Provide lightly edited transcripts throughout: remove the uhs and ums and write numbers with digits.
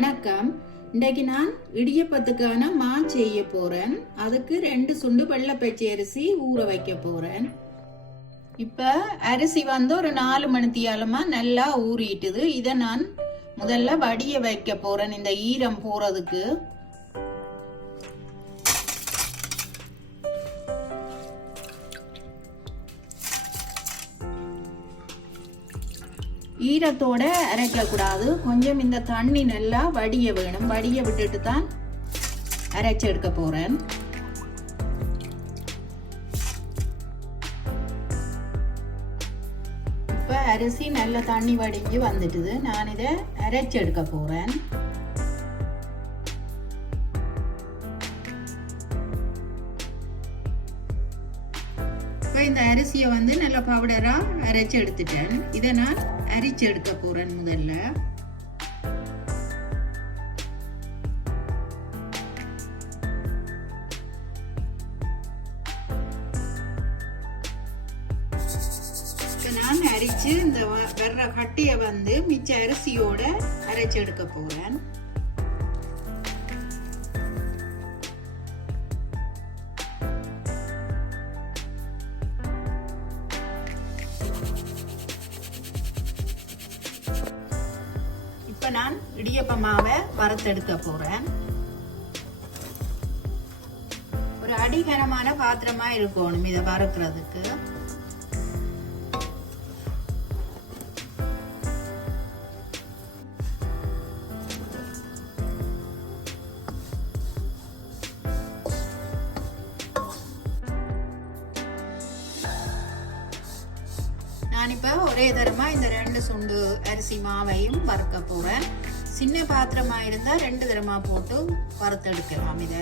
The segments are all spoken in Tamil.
வணக்கம். இன்றைக்கு நான் இடியப்பத்துக்கான மா செய்ய போறேன். அதுக்கு 2 சுண்டு வெள்ளை பச்சரிசி ஊற வைக்க போறேன். இப்ப அரிசி ஒரு 4 மணித்தியாலமா நல்லா ஊறிட்டுது. இதை நான் முதல்ல வடிய வைக்க போறேன் இந்த ஈரம் போறதுக்கு. ஈரத்தோட அரைக்க கூடாது. கொஞ்சம் இந்த தண்ணி நல்லா வடிய வேணும். வடிய விட்டுட்டு தான் அரைச்சு எடுக்க போறேன். இப்ப அரிசி நல்ல தண்ணி வடிஞ்சு வந்துட்டுது. நான் இதை அரைச்சு எடுக்க போறேன். இந்த அரிசியை நல்ல பவுடரா அரைச்சு எடுத்துட்டேன். இதை நான் அரிச்சு எடுக்க போறேன். முதல்ல நான் அரிச்சு இந்த வர்ற கட்டிய மிச்ச அரிசியோட அரைச்சு எடுக்க போறேன். நான் இடியப்ப மாவை வறுத்தெடுக்க போறேன். ஒரு அடிகனமான பாத்திரமா இருக்கணும் இதை வறுக்கிறதுக்கு. நான் இப்ப ஒரே தரமா இந்த 2 சுண்டு அரிசி மாவையும் வறுக்க போறேன். சின்ன பாத்திரமா இருந்தா 2 தரமா போட்டு வறுத்தெடுக்கலாம். இத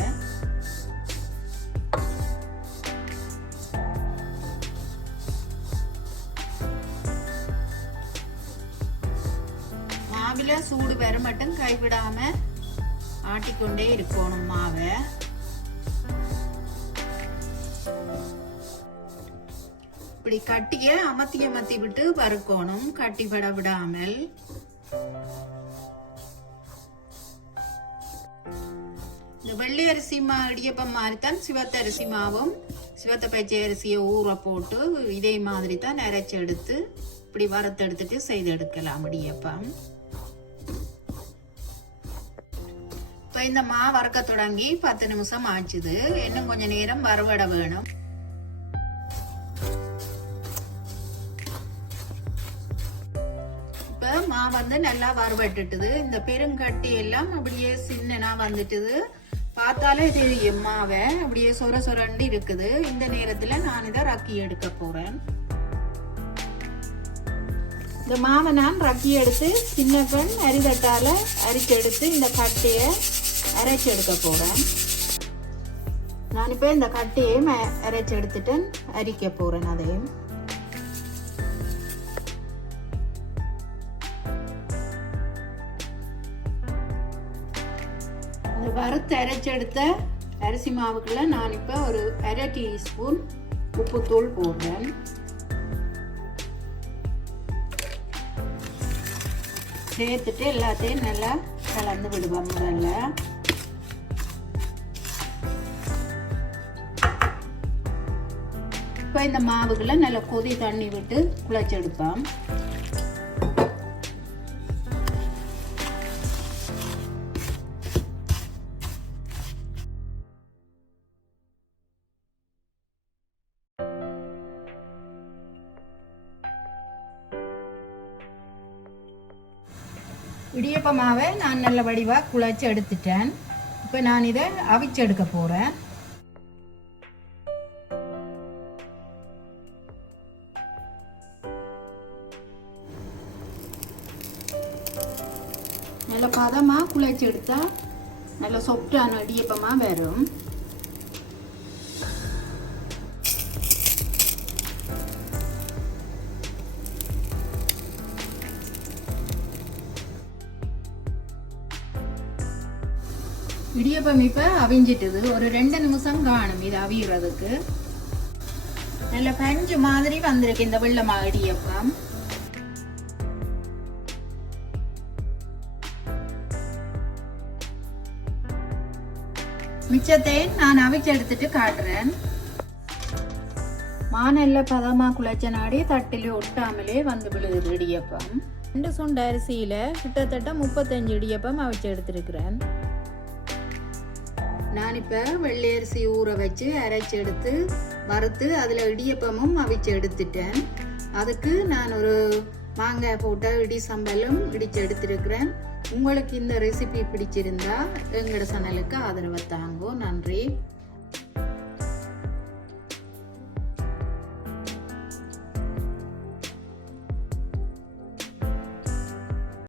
மாவில சூடு வர மட்டும் கைவிடாம ஆட்டிக்கொண்டே இருக்கணும் மாவை. இப்படி கட்டிய அமத்தி விட்டு வறுக்கணும், கட்டிப்பட விடாமல். இந்த வெள்ளை அரிசி மா இடியப்பம் மாதிரிதான் சிவத்த அரிசி மாவும் சிவத்த பச்சை அரிசியை ஊற போட்டு இதே மாதிரி தான் அரைச்சு எடுத்து இப்படி வறுத்தெடுத்துட்டு செய்து எடுக்கலாம் இடியப்பம். இப்ப இந்த மா வறுக்க தொடங்கி 10 நிமிஷம் ஆச்சுது. இன்னும் கொஞ்ச நேரம் வறுவடை வேணும். மா நல்லா வறுபட்டுட்டுது. இந்த பெருங்கட்டி எல்லாம் அப்படியே சின்னனா வந்துட்டுது. பார்த்தாலே தெரியும் மாவை அப்படியே சொர சொரண்டு இருக்குது. இந்த நேரத்துல நான் இதை ரக்கி எடுக்க போறேன். இந்த மாவை நான் ரக்கி எடுத்து சின்ன பெண் அரிதட்டால அரிச்சு எடுத்து இந்த கட்டையை அரைச்சு எடுக்க போறேன். நான் இப்ப இந்த கட்டையையும் அரைச்சு எடுத்துட்டு அரிக்க போறேன். அதையும் வறுத்து அரைச்செடுத்த அரிசி மாவுக்குள்ள நான் இப்ப ஒரு 1/2 டீஸ்பூன் உப்புத்தூள் போடுறேன். சேர்த்துட்டு எல்லாத்தையும் நல்லா கலந்து விடுவோம். முதல்ல இப்ப இந்த மாவுக்குள்ள நல்லா கொதி தண்ணி விட்டு குழைச்செடுப்போம். இடியப்ப மாவை நான் நல்ல வடிவாக குழைச்சி எடுத்துட்டேன். இப்போ நான் இதை அவிச்சு எடுக்க போறேன். நல்ல பதமாக குழைச்சி எடுத்தா நல்ல சொப்டான இடியப்பமா வரும். இடியப்பம் இப்ப அவிஞ்சிட்டுது. ஒரு 2 நிமிஷம் காணும் இது அவியறதுக்கு. நல்ல பஞ்சு மாதிரி வந்திருக்கு இந்த வெள்ளமா இடியப்பம். மிச்சத்தை நான் அவிச்சு எடுத்துட்டு காட்டுறேன். மானெல்ல பதமா குழைச்ச நாடி தட்டிலே ஒட்டாமலே வந்து விழுகுது இடியப்பம். 2 சுண்டு அரிசியில கிட்டத்தட்ட 35 இடியப்பம் அவிச்சு எடுத்திருக்கிறேன். நான் இப்ப வெள்ளை அரிசி ஊற வச்சு அரைச்சு எடுத்து வறுத்து அதுல இடியப்பமும் அவிச்சு எடுத்துட்டேன். அதுக்கு நான் ஒரு மாங்காய் போட்ட இடி சம்பலும் இடிச்சு எடுத்திருக்கிறேன். உங்களுக்கு இந்த ரெசிபி பிடிச்சிருந்தா எங்களோட சேனலுக்கு ஆதரவு தாங்கோ. நன்றி.